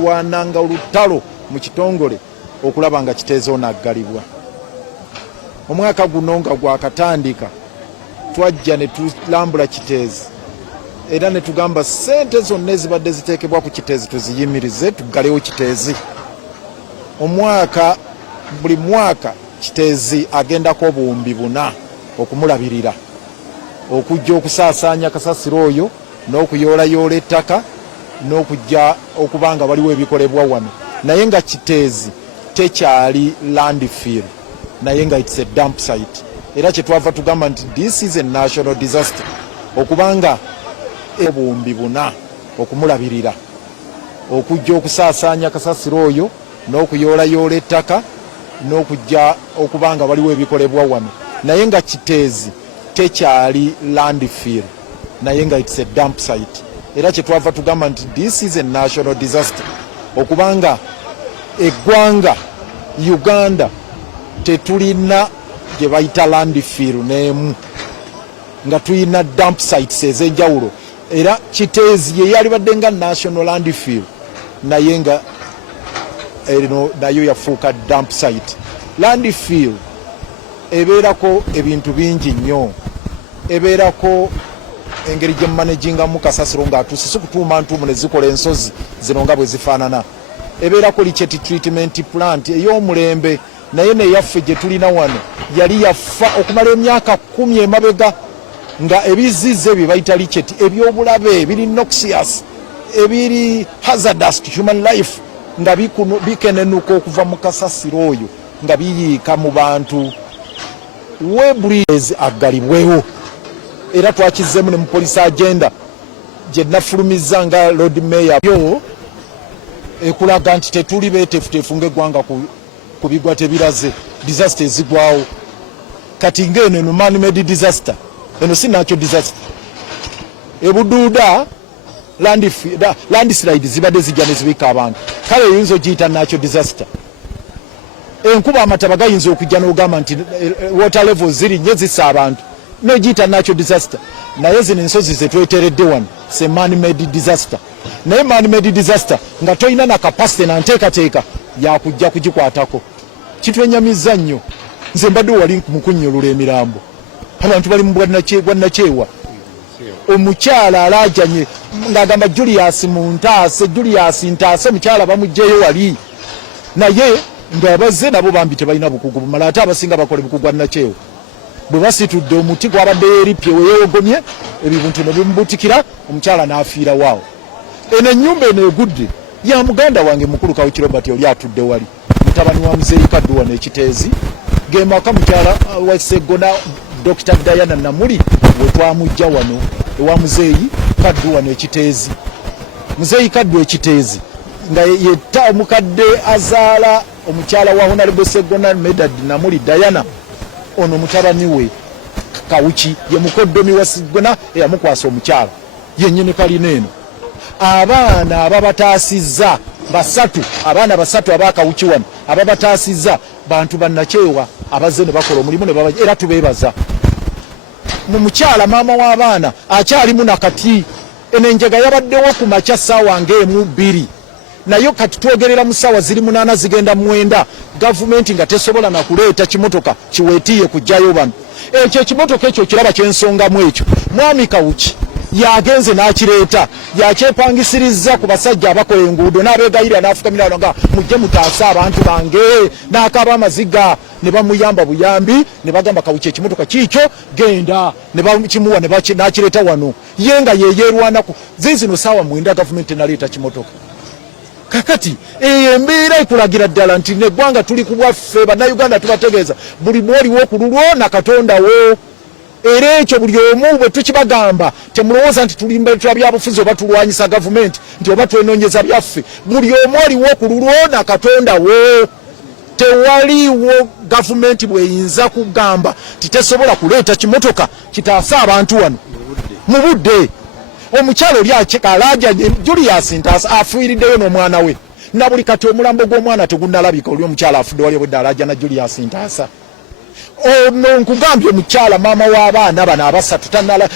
balwananga olutalo mu kitongole okulaba nga Kiteezi ono aggalibwa. Omwaka guno nga gwakatandika twajja ne tulambula Kiteezi era ne tugamba ssente zonna ezibadde ziteekebwa ku Kiteezi tuziyimirize tuggalewo Kiteezi. Buli mwaka Kiteezi agendako obuwumbi 4 okumulabirira, okujja okusaasaanya kasasiro oyo n'okuyoolayoola ettaka n'okujja okubanga waliwo ebikolebwa wano, naye nga Kiteezi tekyali landfill, naye nga it's a dump site. Era kyetwava tugamba nti this is a national disaster okubanga obuwumbi 4 okumulabirira, okujja okusaasaanya kasasiro oyo n'okuyoolayoola ettaka n'okujja okubanga waliwo ebikolebwa wano, naye nga Kiteezi tekyali landfill, naye nga it's a dump site. Era kyetwava tugamba nti this is a national disaster okubanga eggwanga Uganda tetulina gye bayita landfill n'emu, nga tulina dump sites ez'enjawulo. Era Kiteezi ye yalibadde nga national landfill, naye nga nayo yafuuka dump site. Landfill ebeerako ebintu bingi nnyo, ebeerako engeri gye managingamu kasasiro ng'atuuse si kutuuma ntuumu ne zikola ensozi zino nga bwe zifaanana. Ebeerako licheti treatment plant ey'omulembe, naye neyaffe gye tulina wano yali yafa okumala emyaka 10 emabega, nga ebizize bye bayita licheti ebyobulabe ebiri noxious, ebiri hazardous to human life, nga bikenenuka okuva mu kasasiro oyo nga biyiika mu bantu. Webulize aggalibwewo, era twakizzemu ne mu police agenda gye nafulumiza nga Lord Mayor yo ekulaga nti tetuli beetefutefu ng'eggwanga ku bigwa tebiraze, disaster ezigwawo. Kati ng'eno eno man-made disaster, eno si natural disaster. Ebuduuda landslide zibadde zijja ne zibika abantu, kale eyinza ogiyita natural disaster. Enkuba amataba gayinza okujja n'ogamba nti water levels ziri nnyo zissa abantu, n'ogiyita natural disaster. Naye zino ensozi zetweteredde wano se man-made disaster. Naye man-made disaster nga toyina na capacity na nteekateeka yakujja kugikwatako. Kitwenyamizza nnyo. Nze mbadde wali mukunnyulula emirambo, abantu bali mu bwannakyewa, omukyala alaajanye ng'agamba Julius Ntaase omukyala bamuggyeyo wali, naye ng'abazze nabo bambi tebalina bukugu bumala, ate abasinga bakole bukugu bwannakyewa. Bwe basitudde omuti gwabadde yeeripye weyeewogomye, ebintu ne bimubutikira, omukyala n'afiira waawo. Eno ennyumba eno egudde ya muganda wange mukulu Kawukiro Bati oli atudde wali, mutabani wa Muzeeyi Kaddu wano Ekiteezi, ge maka mukyala wa Sseggona Dr. Diana Namuli we twamujja wano ewa Muzeeyi Kaddu wano Ekiteezi. Muzeeyi Kaddu Ekiteezi nga yetta omukadde azaala omukyala wa Honorable Sseggona Medad Namuli Diana, ono mutabani we Kawuki ye mukoddomi wa Sseggona eyamukwasa omukyala yennyini kalina eno. Abaana ababataasizza abaana basatu abakawuki wano ababataasizza bantu bannakyewa abazze ne bakola omulimu ne baba, era tubeebaza. Mu mukyala maama w'abaana akyalimu nakati, eno enjega yabaddewo ku makya ssaawa ng'emu-2, naye kati twogerera mu ssaawa ziri 8 zigenda 9, gavumenti nga tesobola na kuleeta kimotoka kiweetiye kujjayo bano. Ekyo ekimotoka ekyo kiraba kyensongamu ekyo mwami Kawuki yagenze n'akireeta, yakyepangisiriza ku basajja abakola enguudo n'abeegayirira n'afukamira wano nga mujje mutaase abantu bange, n'akaaba amaziga ne bamuyamba buyambi, ne bagamba Kawuki ekimotoka kiikyo genda, ne bakimuwa n'akireeta wano, ye nga yeyeerwanaku. Zino ssaawa 9 gavumenti naleeta kimotoka. Kakati embeera ekulagira ddala nti neggwanga tuli ku bwaffe bannayuganda tubategeeza buli mwoliwo ku lulwo na Katonda wo. Era ekyo buli omu bwe tukibagamba temulowooza nti tulimba byabufuzi oba tulwanyisa gavumenti nti oba twenoonyeza byaffe. Buli omu oliwo ku lulwo na Katonda wo. Tewaliwo gavumenti bweyinza kugamba titesobola kuleeta kimotoka kitaase abantu wano mu budde. Omukyalo oli alaajanye Julius Ntaase afiiriddeyo n'omwana we, na buli kati omulambo gw'omwana tegunnalabika oli omukyala afudde wali obwedde alaajana Julius Ntaase. Ono nkugambye omukyala maama w'abaana bano abasatu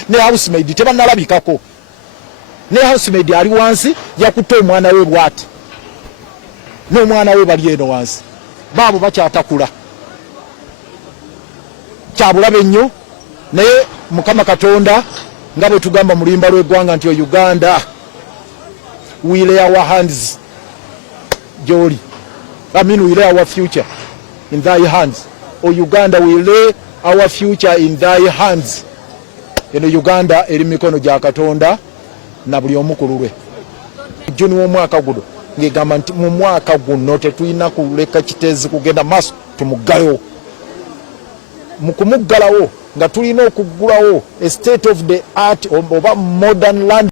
ne housemaid tebannalabikako. Ne housemaid ali wansi yakutte omwana we bw'ati. n'omwana we bali eno wansi baabo bakyatakula kyabulabe nnyo naye Mukama Katonda nga bwe tugamba mu lulimba lw'eggwanga nti Uganda we lay our hands gy'oli we lay our future in thy hands. O Uganda, we lay our future in thy hands. Eno Uganda eri mikono gya Katonda na buli omu ku lulwe. Juni w'omwaka guno ng'egamba nti mu mwaka guno tetulina kuleka Kiteezi kugenda maaso, tumuggalawo. Mu kumuggalawo nga tulina okuggulawo a state of the art oba modern land